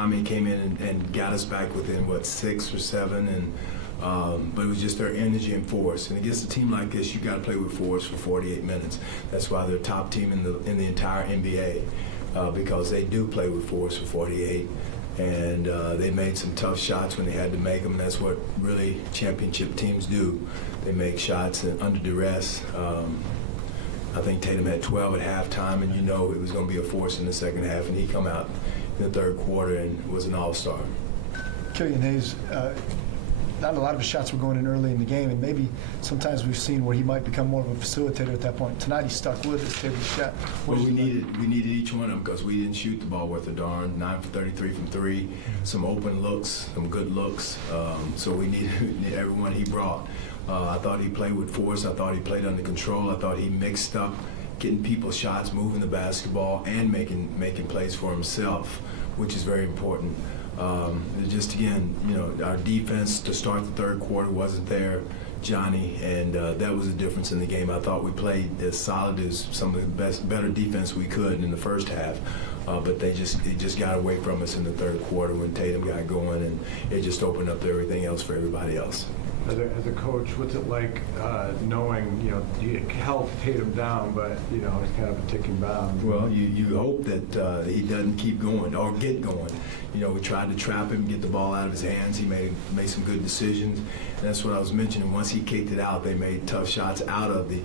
timing came in and got us back within, 6 or 7, and but it was just their energy and force. And against a team like this, you got to play with force for 48 minutes. That's why they're top team in the entire NBA, because they do play with force for 48. And they made some tough shots when they had to make them, and that's what really championship teams do. They make shots under duress. I think Tatum had 12 at halftime, and it was going to be a force in the second half, and he come out in the third quarter and was an all-star. Killian Hayes, not a lot of his shots were going in early in the game, and maybe sometimes we've seen where he might become more of a facilitator at that point. Tonight he stuck with his favorite shot. Well, we needed each one of them because we didn't shoot the ball worth a darn. 9 for 33 from 3, some open looks, some good looks. So we needed everyone he brought. I thought he played with force. I thought he played under control. I thought he mixed up getting people's shots, moving the basketball, and making plays for himself, which is very important. Just again, our defense to start the third quarter wasn't there, Johnny, and that was a difference in the game. I thought we played as solid as some of the better defense we could in the first half, but it just got away from us in the third quarter when Tatum got going, and it just opened up everything else for everybody else. As a coach, what's it like knowing, you held Tatum down, but, it's kind of a ticking bomb? Well, you hope that he doesn't keep going or get going. We tried to trap him, get the ball out of his hands. He made some good decisions, and that's what I was mentioning. Once he kicked it out, they made tough shots out of the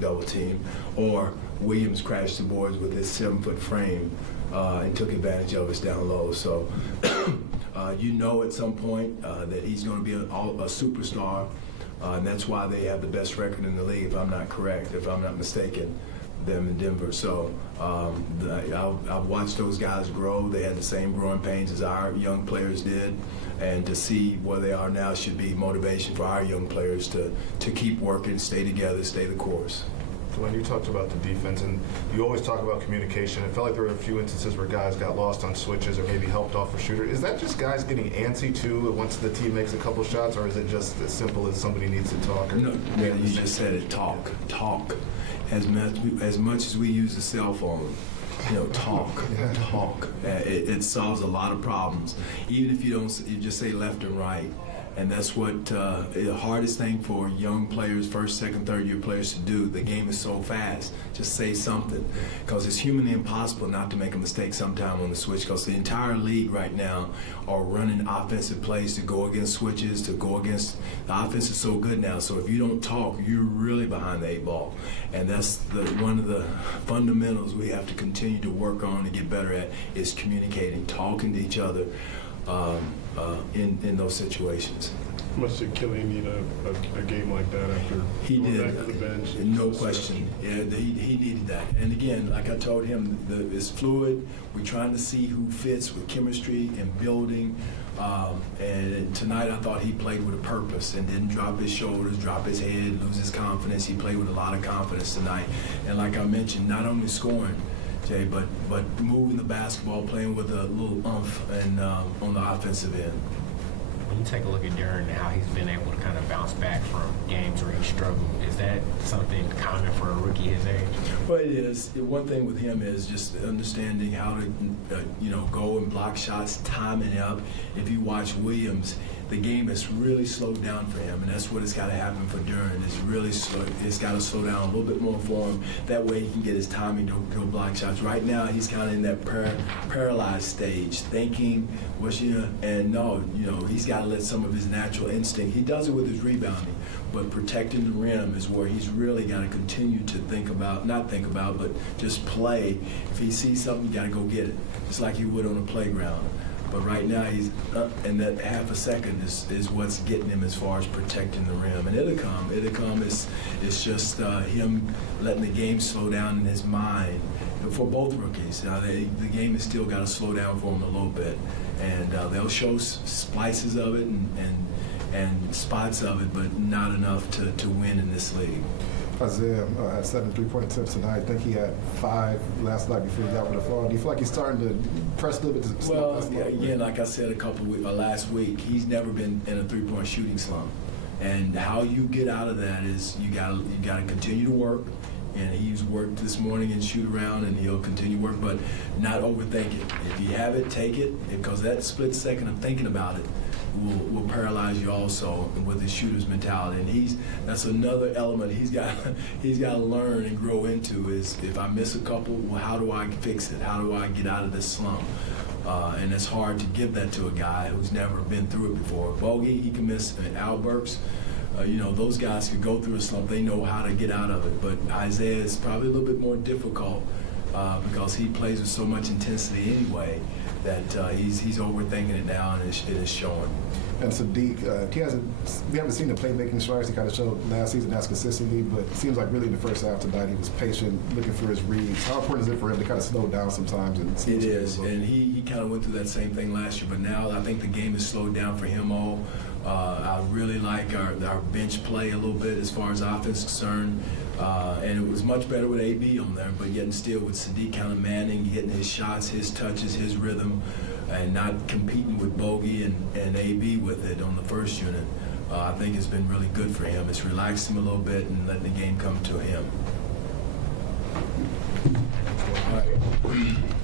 double team, or Williams crashed the boards with his 7-foot frame and took advantage of us down low. So, at some point that he's going to be a superstar, and that's why they have the best record in the league, if I'm not mistaken, them in Denver. So I've watched those guys grow. They had the same growing pains as our young players did, and to see where they are now should be motivation for our young players to keep working, stay together, stay the course. When you talked about the defense, and you always talk about communication, it felt like there were a few instances where guys got lost on switches or maybe helped off a shooter. Is that just guys getting antsy too once the team makes a couple shots, or is it just as simple as somebody needs to talk? No, you just said it. Talk. As much as we use the cell phone, talk. It solves a lot of problems. Even if you just say left and right. And that's what the hardest thing for young players, first, second, third-year players to do. The game is so fast. Just say something, because it's humanly impossible not to make a mistake sometime on the switch, because the entire league right now are running offensive plays to go against switches, to go against – the offense is so good now. So if you don't talk, you're really behind the 8 ball. And that's one of the fundamentals we have to continue to work on and get better at is communicating, talking to each other. In those situations. Must have Killian need a game like that after going back to the bench? No question. Yeah, he needed that. And again, like I told him, it's fluid. We're trying to see who fits with chemistry and building. And tonight I thought he played with a purpose and didn't drop his shoulders, drop his head, lose his confidence. He played with a lot of confidence tonight. And like I mentioned, not only scoring, Jay, but moving the basketball, playing with a little oomph and on the offensive end. When you take a look at Dwane and how he's been able to kind of bounce back from games where he struggled, is that something common for a rookie his age? Well, it is. One thing with him is just understanding how to, go and block shots, timing up. If you watch Williams, the game has really slowed down for him, and that's what has got to happen for Dwane. It's really slow. It's got to slow down a little bit more for him. That way he can get his timing to go block shots. Right now he's kind of in that paralyzed stage, thinking, he's got to let some of his natural instinct. He does it with his rebounding, but protecting the rim is where he's really got to continue to but just play. If he sees something, you got to go get it, just like you would on a playground. But right now he's up, and that half a second is what's getting him as far as protecting the rim. And it'll come. It's just him letting the game slow down in his mind for both rookies. The game has still got to slow down for him a little bit, and they'll show splices of it and spots of it, but not enough to win in this league. Isaiah had 7 3-point attempts tonight. I think he had 5 last night before he got with the fall. Do you feel like he's starting to press a little bit? Again, like I said last week, he's never been in a 3-point shooting slump. And how you get out of that is you got to continue to work. and he's worked this morning and shoot around, and he'll continue work, but not overthink it. If you have it, take it, because that split second of thinking about it will paralyze you also with his shooter's mentality. And that's another element he's got to learn and grow into is, if I miss a couple, well, how do I fix it? How do I get out of this slump? And it's hard to give that to a guy who's never been through it before. Bogey, he can miss Alberts. Those guys could go through a slump. They know how to get out of it. But Isaiah is probably a little bit more difficult because he plays with so much intensity anyway that he's overthinking it now, and it is showing. And Sadiq, we haven't seen the playmaking strides he kind of showed last season as consistently, but it seems like really in the first half tonight he was patient, looking for his reads. How important is it for him to kind of slow down sometimes? It is, and he kind of went through that same thing last year, but now I think the game has slowed down for him all. I really like our bench play a little bit as far as offense is concerned, and it was much better with AB on there, but yet and still with Sadiq kind of manning, getting his shots, his touches, his rhythm, and not competing with Bogey and AB with it on the first unit. I think it's been really good for him. It's relaxed him a little bit and letting the game come to him.